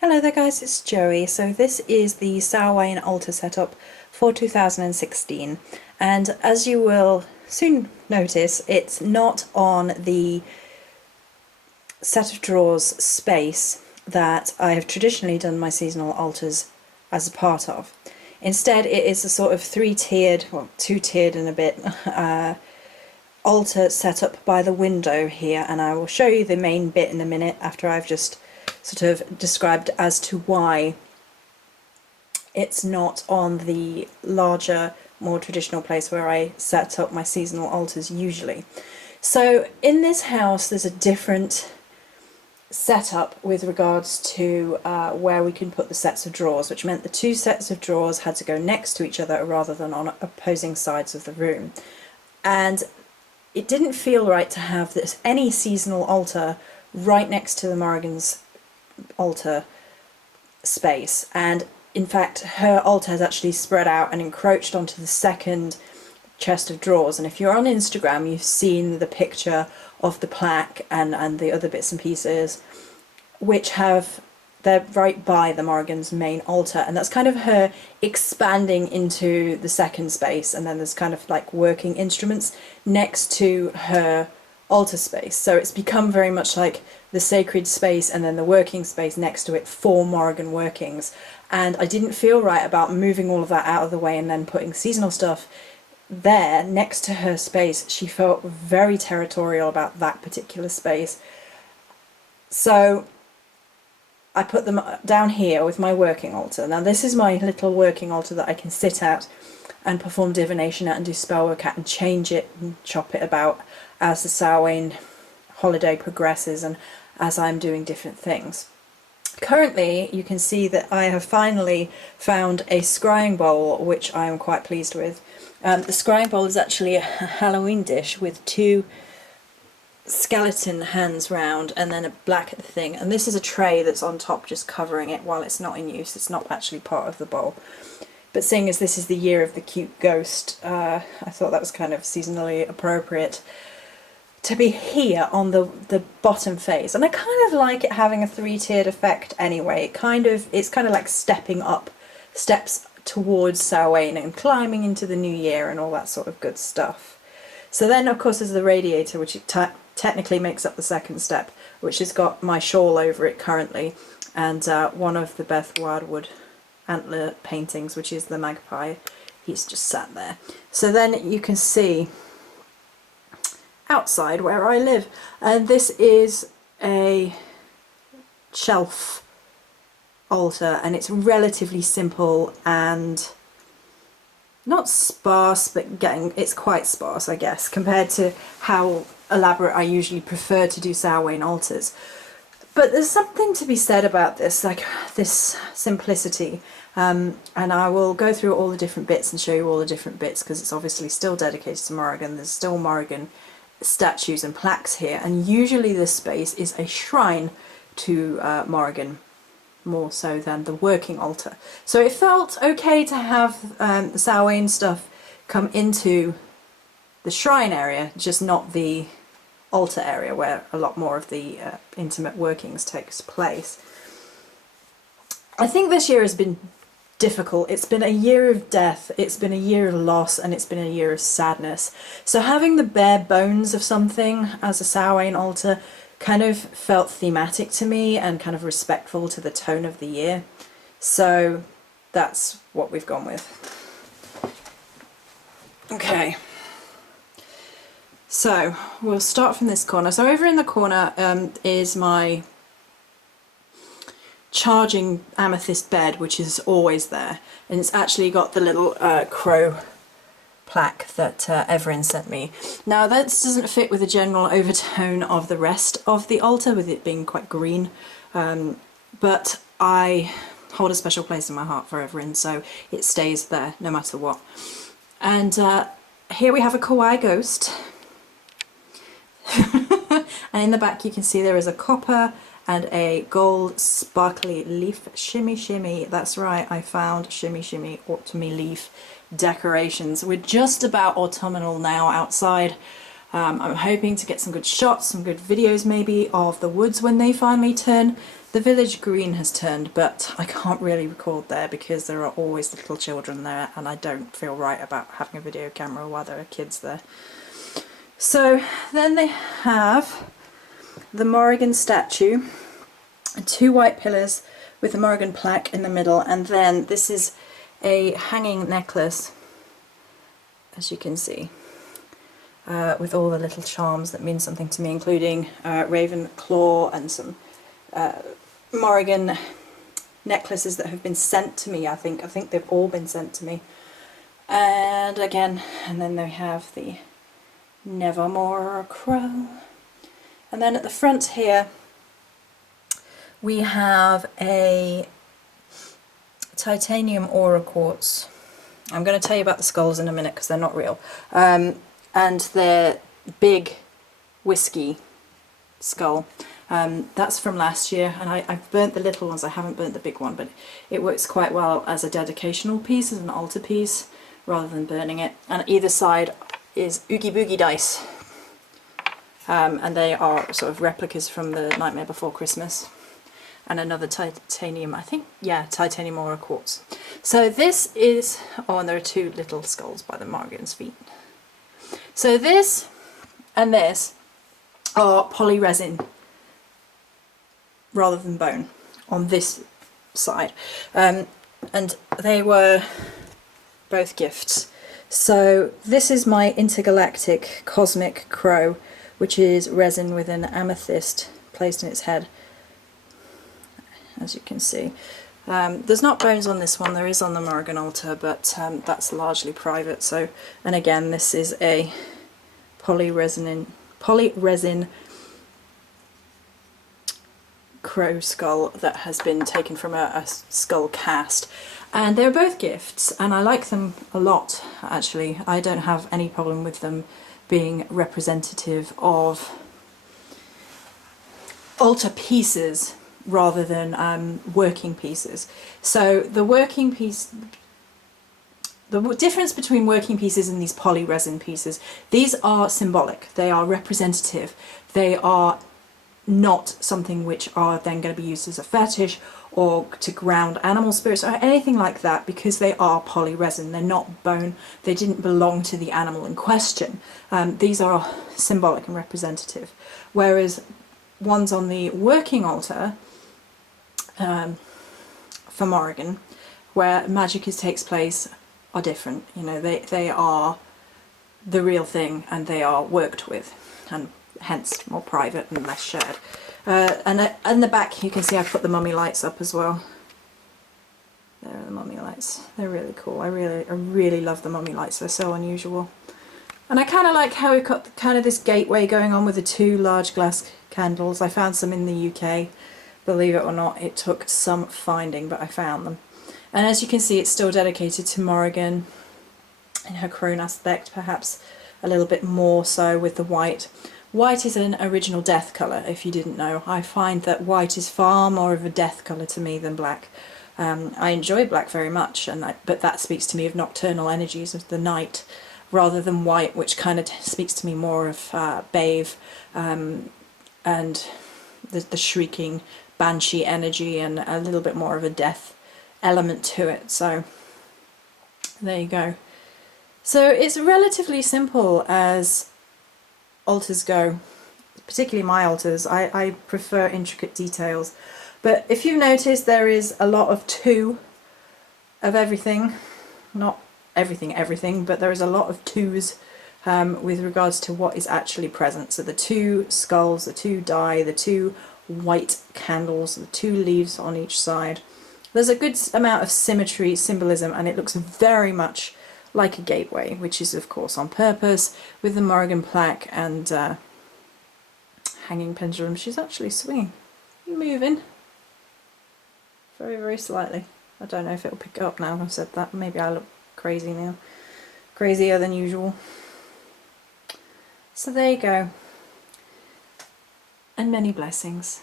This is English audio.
Hello there guys, it's Joey. So this is the Samhain Altar setup for 2016, and as you will soon notice, it's not on the set of drawers space that I have traditionally done my seasonal altars as a part of. Instead, it is a sort of three-tiered, well, two-tiered and a bit, altar set up by the window here, and I will show you the main bit in a minute after I've just sort of described as to why it's not on the larger, more traditional place where I set up my seasonal altars usually. So in this house there's a different setup with regards to where we can put the sets of drawers, which meant the two sets of drawers had to go next to each other rather than on opposing sides of the room. And it didn't feel right to have any seasonal altar right next to the Morrigan's altar space, and in fact her altar has actually spread out and encroached onto the second chest of drawers. And if you're on Instagram, you've seen the picture of the plaque and the other bits and pieces, which they're right by the Morrigan's main altar, and that's kind of her expanding into the second space, and then there's kind of like working instruments next to her altar space. So it's become very much like the sacred space and then the working space next to it for Morrigan workings. And I didn't feel right about moving all of that out of the way and then putting seasonal stuff there next to her space. She felt very territorial about that particular space. So I put them down here with my working altar. Now this is my little working altar that I can sit at and perform divination at and do spell work at and change it and chop it about as the Samhain holiday progresses and as I'm doing different things. Currently you can see that I have finally found a scrying bowl, which I am quite pleased with. The scrying bowl is actually a Halloween dish with two skeleton hands round and then a black thing, and this is a tray that's on top just covering it while it's not in use. It's not actually part of the bowl. But seeing as this is the year of the cute ghost, I thought that was kind of seasonally appropriate to be here on the bottom face. And I kind of like it having a three-tiered effect anyway. It's kind of like stepping up steps towards Samhain and climbing into the new year and all that sort of good stuff. So then of course there's the radiator, which technically makes up the second step, which has got my shawl over it currently, and one of the Beth Wildwood antler paintings, which is the magpie. He's just sat there. So then you can see outside where I live, and this is a shelf altar, and it's relatively simple and not sparse, but it's quite sparse, I guess, compared to how elaborate I usually prefer to do Samhain altars. But there's something to be said about this, like this simplicity, and I will go through all the different bits and show you all the different bits, because it's obviously still dedicated to Morrigan. There's still Morrigan statues and plaques here, and usually this space is a shrine to Morrigan, more so than the working altar. So it felt okay to have the Samhain stuff come into the shrine area, just not the altar area where a lot more of the intimate workings takes place. I think this year has been difficult. It's been a year of death, it's been a year of loss, and it's been a year of sadness. So having the bare bones of something as a Samhain altar kind of felt thematic to me and kind of respectful to the tone of the year. So that's what we've gone with. Okay. So we'll start from this corner. So over in the corner is my charging amethyst bed, which is always there, and it's actually got the little crow plaque that Everin sent me. Now this doesn't fit with the general overtone of the rest of the altar, with it being quite green, but I hold a special place in my heart for Everin, so it stays there no matter what. And here we have a Kauai Ghost. And in the back you can see there is a copper and a gold sparkly leaf shimmy shimmy. That's right, I found shimmy shimmy autumny leaf decorations. We're just about autumnal now outside. I'm hoping to get some good shots, some good videos maybe of the woods when they finally turn The village green has turned, but I can't really record there because there are always little children there and I don't feel right about having a video camera while there are kids there. So then they have the Morrigan Statue, 2 white pillars with the Morrigan plaque in the middle, and then this is a hanging necklace, as you can see, with all the little charms that mean something to me, including raven claw and some Morrigan necklaces that have been sent to me. I think they've all been sent to me. And again, and then they have the Nevermore Crow. And then at the front here we have a titanium aura quartz. I'm going to tell you about the skulls in a minute because they're not real. And they're big whiskey skull. That's from last year, and I've burnt the little ones. I haven't burnt the big one, but it works quite well as a dedicational piece, as an altar piece, rather than burning it. And either side is Oogie Boogie dice. And they are sort of replicas from the Nightmare Before Christmas. And another titanium, I think, yeah, titanium aura quartz. So this is, oh, and there are 2 little skulls by the Morrigan's feet. So this and this are polyresin rather than bone on this side. And they were both gifts. So this is my Intergalactic Cosmic Crow, which is resin with an amethyst placed in its head, as you can see. There's not bones on this one, there is on the Morrigan altar, but that's largely private. So, and again, this is a polyresin crow skull that has been taken from a skull cast. And they're both gifts, and I like them a lot, actually. I don't have any problem with them being representative of altar pieces rather than working pieces. So the working piece, the difference between working pieces and these polyresin pieces, these are symbolic, they are representative, they are not something which are then going to be used as a fetish or to ground animal spirits or anything like that, because they are polyresin, they're not bone, they didn't belong to the animal in question. These are symbolic and representative, whereas ones on the working altar for Morrigan, where magic takes place, are different. You know, they are the real thing and they are worked with, and hence more private and less shared. And in the back you can see I've put the mummy lights up as well. There are the mummy lights. They're really cool. I really love the mummy lights. They're so unusual. And I kind of like how we've got kind of this gateway going on with the 2 large glass candles. I found some in the UK. Believe it or not, it took some finding, but I found them. And as you can see, it's still dedicated to Morrigan in her crone aspect, perhaps a little bit more so with the white. White is an original death colour, if you didn't know. I find that white is far more of a death colour to me than black. I enjoy black very much, but that speaks to me of nocturnal energies of the night, rather than white, which kind of speaks to me more of Bave and the shrieking banshee energy, and a little bit more of a death element to it. So there you go. So it's relatively simple as altars go, particularly my altars. I prefer intricate details, but if you've noticed, there is a lot of 2 of everything, not everything, but there is a lot of 2s with regards to what is actually present. So the 2 skulls, the 2 die, the 2 white candles, the 2 leaves on each side. There's a good amount of symmetry, symbolism, and it looks very much like a gateway, which is of course on purpose, with the Morrigan plaque and hanging pendulum. She's actually swinging, moving very, very slightly. I don't know if it'll pick up now I've said that. Maybe I look crazy now, crazier than usual. So there you go, and many blessings.